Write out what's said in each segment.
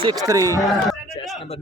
6-3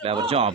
clever job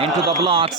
into the blocks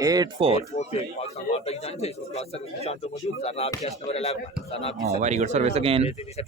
8-4 very good service again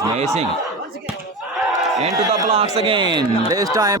amazing into the blocks again this time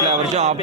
clever job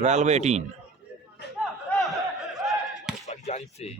12-18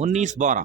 19-12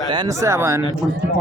10-7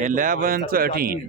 11-13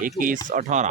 21-18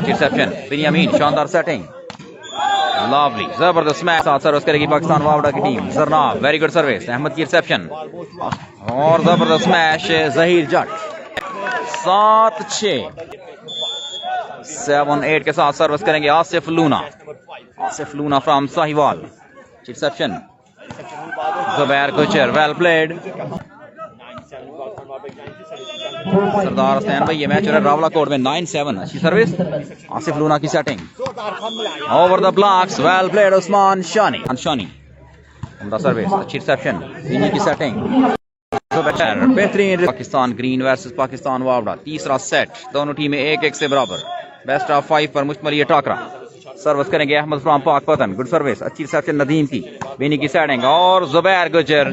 reception बनियामीन, शानदार setting, lovely जबरदस्त match, साथ service करेगी पाकिस्तान वावड़ा की team. जरना very good service, Ahmed की reception और जबरदस्त match Zaheer जट 7-6 7-8 के साथ सर्विस करेंगे Asif Luna from Sahiwal. Reception Zubair गुजर, वेल प्लेड। सरदार हुसैन भाई, ये मैच हो रहा है रावलाकोट में 9-7। अच्छी सर्विस, आसिफ लूना की setting over the blocks, well played Usman Shani. उम्दा सर्विस, अच्छी रिसेप्शन, इन्हीं की सेटिंग बेहतरीन। पाकिस्तान ग्रीन वर्सेस पाकिस्तान वावड़ा, तीसरा सेट, दोनों टीमें 1-1 से बराबर। बेस्ट ऑफ 5 पर मुश्तमिल ये टाकरा। सर्विस करेंगे Ahmed from Pakpattan, good service, अच्छी रिसेप्शन नदीम की, बेनी की सेटिंग और जुबैर गुजर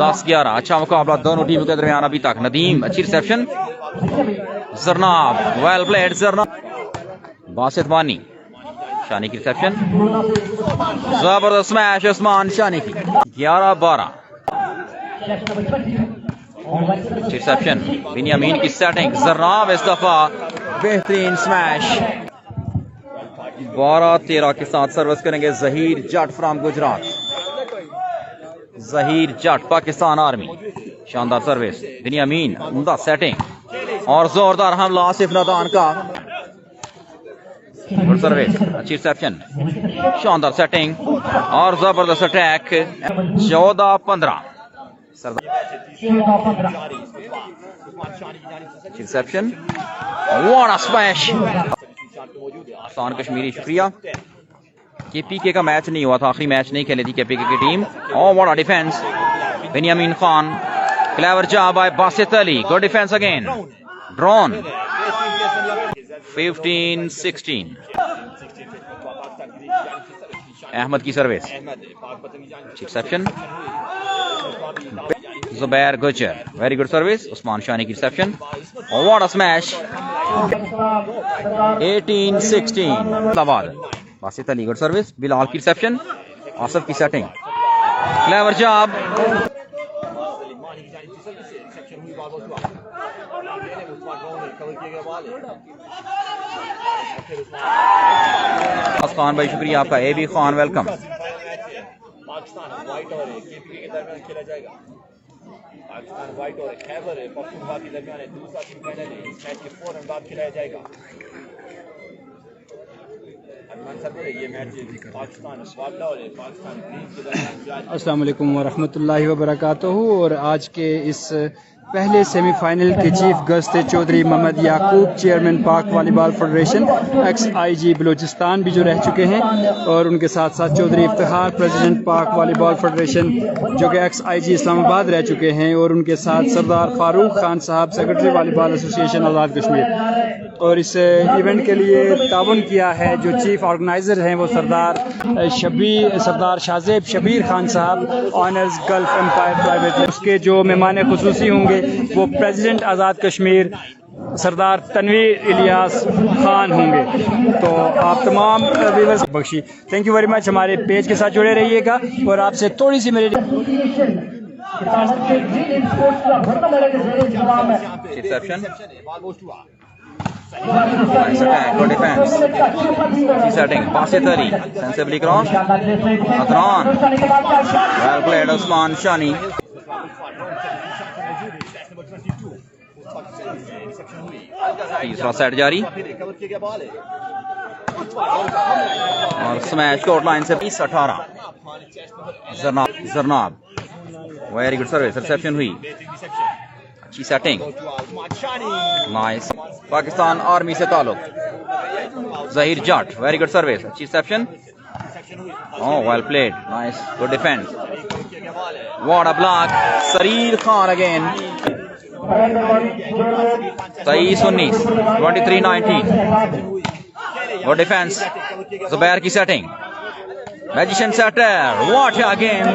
10-11। अच्छा मुकाबला दोनों टीमों के दरमियान अभी तक। नदीम, अच्छी रिसेप्शन, जरनाब, वेल प्लेड जरनाब। बासित वानी, शानी की रिसेप्शन, जबरदस्त मैच उस्मान शानी की 11-12। रिसेप्शन बनियामीन की सेटिंग, जरनाब इस दफा बेहतरीन स्मैश 12-13 के साथ सर्विस करेंगे ज़हीर जट फ्रॉम गुजरात। ज़हीर जट पाकिस्तान आर्मी, शानदार सर्विस, बनियामीन उम्दा सेटिंग और जोरदार हमला आसिफ नादान का, गुड सर्विस, अच्छी रिसेप्शन, शानदार सेटिंग और जबरदस्त attack 14-15। Reception, what a smash. Kashmiri शुक्रिया। केपीके का मैच नहीं हुआ था, आखिरी मैच नहीं खेली थी केपीके की टीम। और what a defence, Baniamin Khan, clever job by Basit Ali, good defence again, drone 15-16। Ahmed की service, reception, Zubair Gujjar, very good service, Usman Shani की रिसेप्शन और what a smash 18-16। Basit Ali, good service, बलल की रिसेप्शन, आसफ की सेटिंग, क्लेवर जॉब, खान भाई शुक्रिया आपका। A B Khan welcome. Pakistan white और केपीके के दरमियान खेला जाएगा। पाकिस्तान व्हाइट और खैबर पख्तूनख्वा के दरमियान दूसरा सेमीफाइनल है। इस मैच के फौरन बाद खिलाया जाएगा। ये मैच पाकिस्तान वाला और पाकिस्तान ग्रीन के दरमियान। अस्सलाम वालेकुम वरहमतुल्लाहि वबरकातुहू। और आज के इस पहले सेमीफाइनल के चीफ गेस्ट थे चौधरी मोहम्मद याकूब, चेयरमैन पाक वॉलीबॉल फेडरेशन, XIG बलूचिस्तान भी जो रह चुके हैं, और उनके साथ साथ चौधरी इफ्तिखार, प्रेसिडेंट पाक वॉलीबॉल फेडरेशन जो कि XIG इस्लामाबाद रह चुके हैं, और उनके साथ सरदार फारूक खान साहब, secretary volleyball association Azad Kashmir. और इस इवेंट के लिए ताउन किया है जो चीफ ऑर्गेनाइजर हैं वो सरदार शाहजेब शबीर खान साहब, ऑनर्स गल्फ एम्पायर प्राइवेट। उसके जो मेहमान खुसूसी होंगे वो प्रेसिडेंट आज़ाद कश्मीर सरदार तनवीर इलियास खान होंगे। तो आप तमाम व्यूअर्स बख्शी, थैंक यू वेरी मच। हमारे पेज के साथ जुड़े रहिएगा। और आपसे थोड़ी सी मेरी Nice attack, good defense. She's setting, Basit Ali, sensibly crossed. Adnan, well played, Usman Shani. तीसरा सेट जारी और स्मैश कोर्ट लाइन से 20-18। Jarnab, very good service, reception हुई, अच्छी सेटिंग, नाइस। पाकिस्तान आर्मी से ताल्लुक, Zaheer Jatt, very good service, अच्छी reception, oh well played, nice, good defence, what a block, Zaheer Khan again 23-19, 23-19, good defence, Zubair की setting, magician setter, what a game,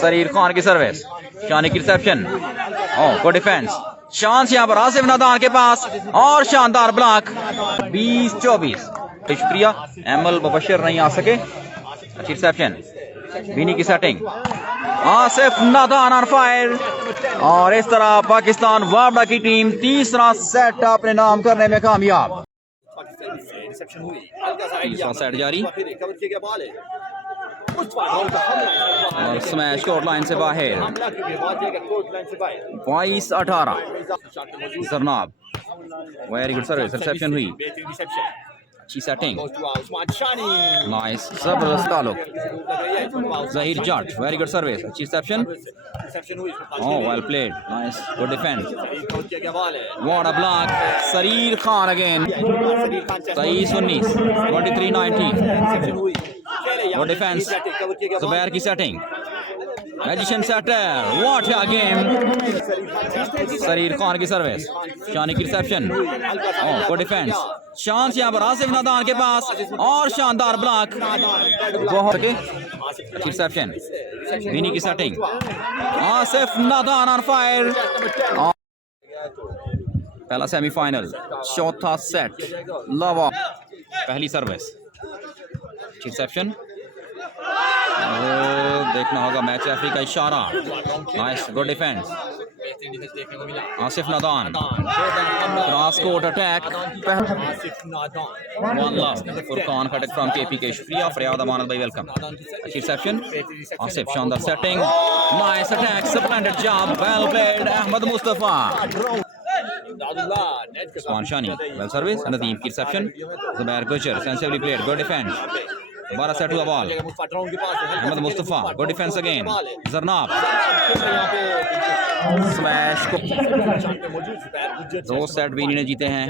Zaheer Khan की service, Shani की reception, oh good defence, chance यहाँ पर आसिफ नादान के पास और शानदार ब्लॉक 20-24। शुक्रिया, एमल मुबशर नहीं आ सके, अच्छी रिसेप्शन, बीनी की सेटिंग, आसिफ नादान ऑन फायर और इस तरह पाकिस्तान वापडा की टीम तीसरा सेट अपने नाम करने में कामयाब। तीसरा सेट जारी और स्मैश कोर्ट लाइन से बाहर 22-18। Jarnab very good service, reception हुई, अच्छी सेटिंग, नाइस, जबरदस्त ताल्लुक, Zaheer Jatt very good service, अच्छी reception, oh well played, nice, good defence, what a block, Zaheer Khan again, 23-19, 23-19, good defence, Zubair की setting, magician setter, what a game, Zaheer Khan की service, Shani की reception, oh good defence, chance यहाँ पर आसिफ नादान के पास और शानदार ब्लॉक, बहुत रिसेप्शन, विनी की सेटिंग, आसिफ नादान ऑन फायर। पहला सेमीफाइनल, चौथा सेट, लवा पहली सर्विस, रिसेप्शन, देखना होगा मैच रेफरी का इशारा, nice, good defence, Asif Nadan, cross court attack, Furqan Khattak from KPK, शुक्रिया, फरियाद अमानत भाई वेलकम, अच्छी रिसेप्शन, आसिफ शानदार setting, nice attack, splendid job, well played, Ahmed Mustafa, Usman Shani well service, Nadeem की reception, Zubair Gujjar sensitively played, good defence, 12 set हुआ ball, Ahmed Mustafa, good defence again, Jarnab, smash को 2 set भी इन्होंने जीते हैं,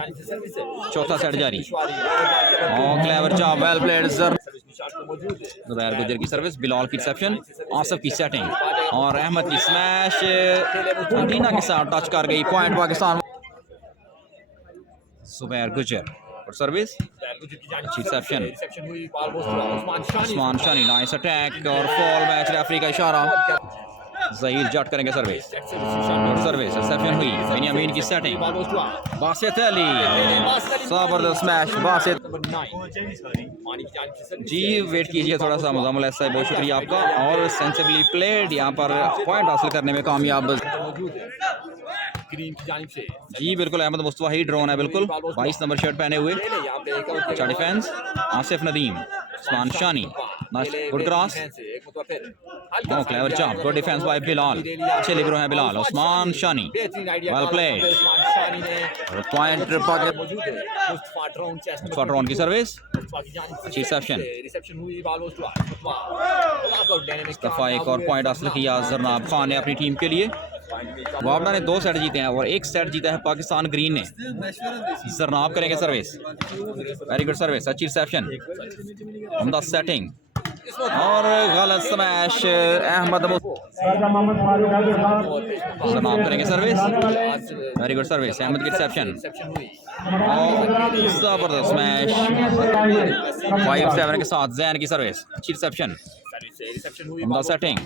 चौथा सेट जारी, clever job, well played, Zubair Gujjar की सर्विस, बिलाल की रिसेप्शन, आसिफ की सेटिंग और अहमद की स्मैश अंटीना के साथ टच कर गई, पॉइंट पाकिस्तान। ज़ुबैर गुज्जर और सर्विस, अच्छी reception, Usman Shani, nice attack और फॉल, मैच रेफरी का इशारा, ज़हीर जट करेंगे सर्विस, सर्विस रिसेप्शन हुई, बनियामीन की सेटिंग, बासित अली, जबरदस्त स्मैश, बासित जी, वेट कीजिए थोड़ा सा, मुज़म्मिल ऐसा बहुत शुक्रिया आपका, और सेंसिबली प्लेड यहाँ पर पॉइंट हासिल करने में कामयाब जी, बिल्कुल अहमद मुस्तफा ही ड्रोन है, बिल्कुल 22 नंबर शर्ट पहने हुए, अच्छा डिफेंस, आसिफ नदीम, उस्मान शानी, good cross, clever jump, good defence bye Bilal, अच्छे लिबरो हैं Bilal, Usman Shani, well played, point Mustafa की सर्विस, अच्छी रिसेप्शन, मुस्तफा एक और पॉइंट हासिल किया जरनाब खान ने अपनी टीम के लिए। वापडा ने 2 सेट जीते हैं और 1 सेट जीता है पाकिस्तान ग्रीन ने। जरनाब करेंगे सर्विस, वेरी गुड सर्विस, अच्छी रिसेप्शन, उम्दा सेटिंग और गलत स्मैश, अहमद जरनाब करेंगे service, very good service, Ahmed की रिसेप्शन और जबरदस्त स्मैश 5-7 के साथ ज़ैन की सर्विस, अच्छी रिसेप्शन, उम्दा setting,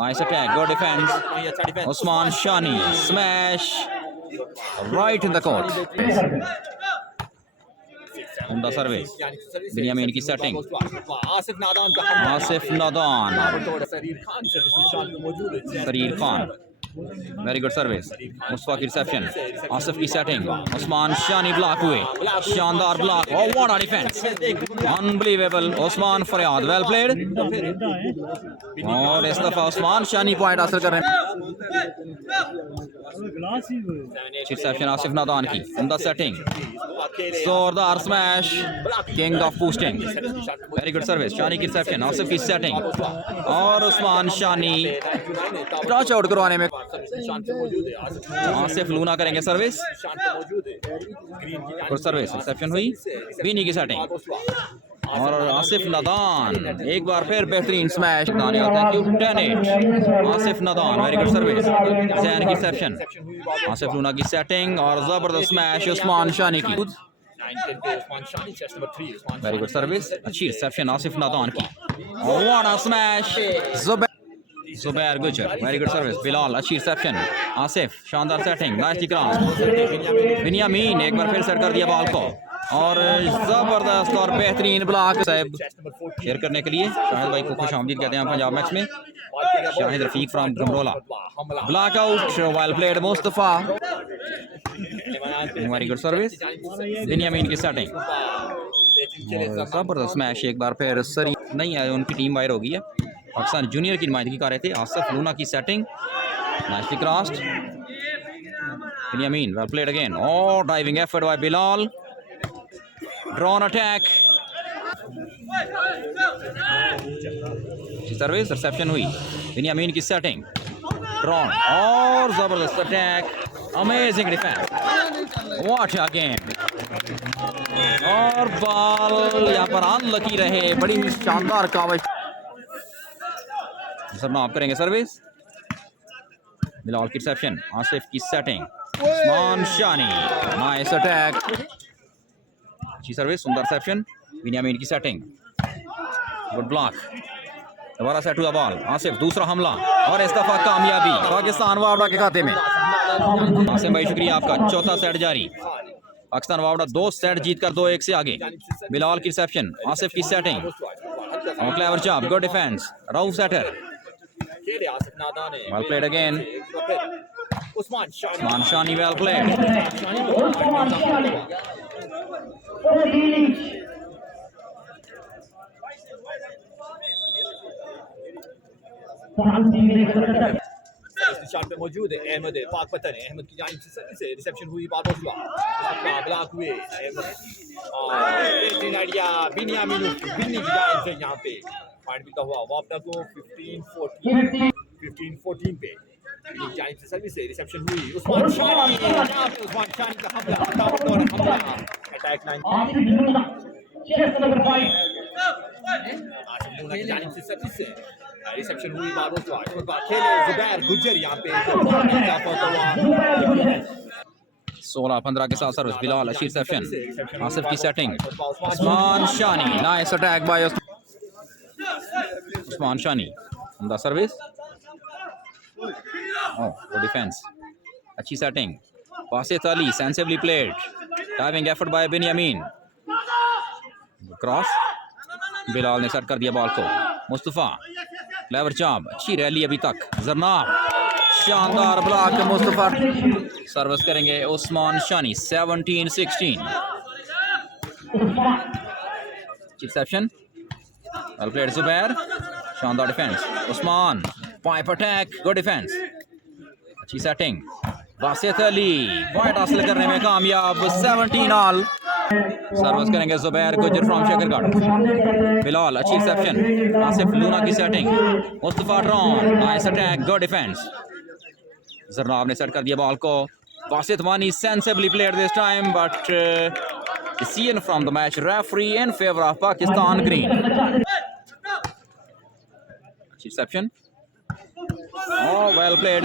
nice attack, good defence, Usman Shani, smash right in the court, उम्दा सर्विस, बनियामीन की सेटिंग, आसिफ नादान, Zaheer Khan, very good service, Mustafa की रिसेप्शन, आसिफ की सेटिंग, उस्मान शानी ब्लॉक हुए, शानदार ब्लॉक और what a defence, unbelievable, Usman फरियाद, वेल प्लेड और इस दफा उस्मान शानी पॉइंट हासिल कर रहे हैं, रिसेप्शन आसिफ नादान की, उम्दा सेटिंग, जोरदार smash, king of boosting, very good service, Shani की रिसेप्शन, आसिफ की सेटिंग और उस्मान शानी टच आउट करवाने में, आसिफ लूना करेंगे सर्विस, गुड सर्विस, रिसेप्शन हुई, बीनी की सेटिंग और आसिफ नादान एक बार फिर बेहतरीन स्मैश, थैंक यू 10-8, आसिफ नादान, वेरी गुड सर्विस, ज़ैन की रिसेप्शन, आसिफ लूना की सेटिंग और जबरदस्त स्मैश उस्मान शानी की, वेरी गुड सर्विस, अच्छी रिसेप्शन आसिफ नादान की और what a smash, Zubair Gujjar, very good service, Bilal, अच्छी रिसेप्शन, आसिफ शानदार सेटिंग, नाइस क्रॉस, बनियामीन एक बार फिर सेट कर दिया बॉल को, और ज़बरदस्त और बेहतरीन ब्लॉक साहब शेयर करने के लिए शाहिद भाई को खुश आमदीद कहते हैं पंजाब मैक्स में। Shahid Rafiq from Gamrola, block out, well played Mustafa, very good service, Baniamin की सेटिंग, ज़बरदस्त स्मैश एक बार फिर सरी नहीं आए, उनकी टीम बाहर हो गई है। पाकिस्तान जूनियर की नुमाइंदगी कर रहे थे आसिफ, लूना की setting, nicely crossed, Baniamin well played again, और diving effort by Bilal, drawn attack, service reception हुई, बनियामीन की सेटिंग, ड्रॉन और जबरदस्त attack, amazing defence, what a game, और बॉल यहाँ पर अनलकी रहे, बड़ी शानदार कावज, आप करेंगे सर्विस, बिलाल की रिसेप्शन, आसिफ की setting, Usman Shani, nice attack, अच्छी सर्विस, सुंदर रिसेप्शन, बनियामीन की सेटिंग, गुड ब्लॉक, दोबारा सेट हुआ बॉल, आसिफ दूसरा हमला और इस दफा कामयाबी पाकिस्तान वावड़ा के खाते में। आसिफ भाई शुक्रिया आपका, चौथा सेट जारी, पाकिस्तान वावड़ा 2 सेट जीतकर 2-1 से आगे। बिलाल की रिसेप्शन, आसिफ की सेटिंग, और clever job, good defence, Rauf setter, well played again, Usman Shani well played, निशान पे मौजूद है अहमद, पाकपतन, अहमद की जानिब से सर्विस है, रिसेप्शन हुई, बात हुआ, ब्लॉक हुए अहमद, बेहतरीन आइडिया बनियामीन बिन्नी की जानिब से यहाँ पे पॉइंट मिलता हुआ, वापस को 15-14 पे जानिब से सर्विस है, रिसेप्शन हुई, उस्मान शानी, यहाँ पे उस्मान शानी का हमला, ताबड़तोड़ हमला, अटैक लाइन लूना की जानिब से सर्विस है, रिसेप्शन हुई, बारों का खेले जुबैर गुज्जर यहाँ पे 16-15 के साथ सर्विस, बिलाल अच्छी रिसेप्शन, आसिफ की setting, Usman Shani, nice attack by Usman Shani, उम्दा सर्विस, गुड डिफेंस, अच्छी setting, Wasit Ali sensibly played, diving effort by Baniamin, cross, Bilal ने सेट कर दिया बॉल को, मुस्तफा क्लेवर जॉब, अच्छी रैली अभी तक, जरनाब शानदार ब्लॉक, मुस्तफा सर्विस करेंगे Usman Shani, 17-16, reception, well played Zubair, शानदार defence, Usman pipe attack, good defence, अच्छी सेटिंग, वासित अली पॉइंट हासिल करने में कामयाब, 17 ऑल, सर्विस करेंगे जुबैर गुज्जर फ्रॉम शकरगढ़, बिलाल अच्छी रिसेप्शन, आसिफ लूना की setting, Mustafa drawn, nice attack, good defence, Jarnab ने सेट कर दिया बॉल को, Wasit Wani sensibly played this time but decision from the match referee in favor of Pakistan green, reception, oh well played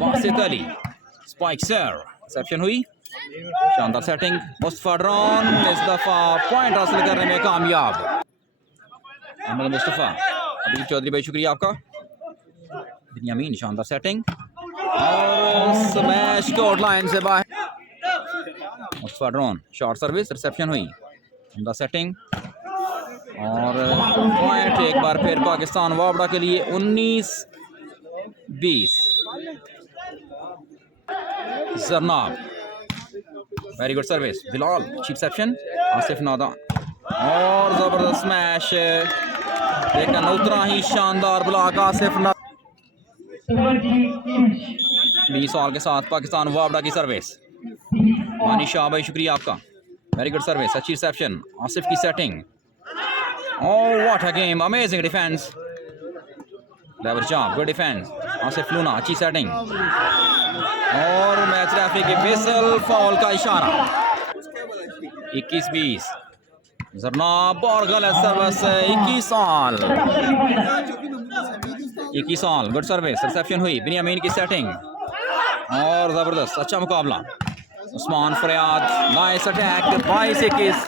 वासित Ali spike sir, reception हुई, शानदार setting, Mustafa drawn इस दफा point हासिल करने में कामयाब, अहमद मुस्तफा, अभी चौधरी भाई शुक्रिया आपका, बनियामीन शानदार सेटिंग और स्मैश कोर्ट लाइन से बाहर, Mustafa drawn short service, reception हुई, उम्दा सेटिंग और पॉइंट एक बार फिर पाकिस्तान वावड़ा के लिए 19-20, जरनाब वेरी गुड सर्विस, बिलाल अच्छी रिसेप्शन, आसिफ नादान और जबरदस्त स्मैश, लेकिन उतना ही शानदार ब्लॉक आसिफ 20 ऑल के साथ पाकिस्तान वावड़ा की सर्विस, मानी शाह भाई शुक्रिया आपका, वेरी गुड सर्विस, अच्छी रिसेप्शन, आसिफ की setting, oh what a game, amazing defense, clever job, good defence, Asif Luna अच्छी सेटिंग और मैच रेफरी के विसल, फाउल का इशारा, 21-20, जरनाब और गलत service, 21 all, good service, reception हुई, बनियामीन की सेटिंग और जबरदस्त अच्छा मुकाबला, उस्मान फरियाद नाइस अटैक, 22-21,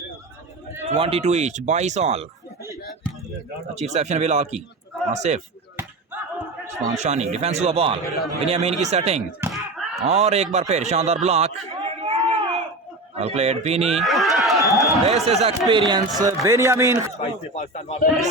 22 ईच, 22 ऑल, अच्छी रिसेप्शन बिलाल की, आसिफ, उस्मान शानी, डिफेंस हुआ बॉल, बनियामीन की सेटिंग और एक बार फिर शानदार block, Well played, Bini. This is experience. Beniamin.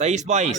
23-22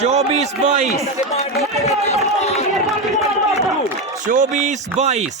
24-22 24-22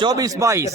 24-22